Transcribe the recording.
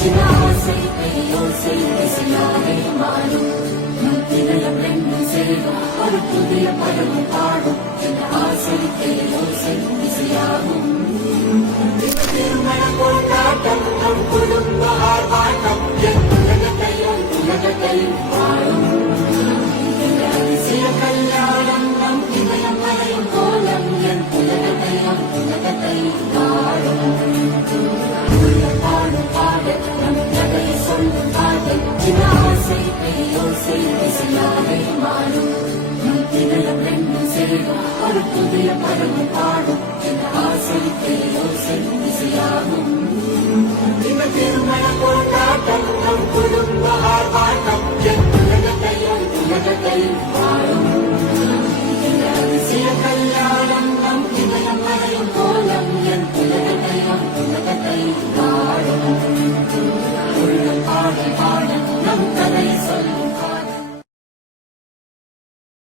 சின்ன ஆசை பெரியோசை இசையாலே மாறும் இதயம் ரெண்டும் சேரும் ஒரு புதிய பருவம் பாடும் சின்ன ஆசை பெரியோசை இசையாகும் திருமண கொண்டாட்டம் நம் குடும்ப ஆர்ப்பாட்டம் உலகத்தையும் வாழும் அதிசய கல்யாணம் நம் இதயம் மலையும் கோலம் என் உலகத்தையும் வாழும் பாடும் பாடல் நம் கதையை சொல்லும் பாடல் சின்ன ஆசை பெரியோசை இசையாலே மாறும் இதயம் ரெண்டும் சேரும் ஒரு புதிய பருவம் பாடும் சின்ன ஆசை பெரியோசை இசையாகும் திருமண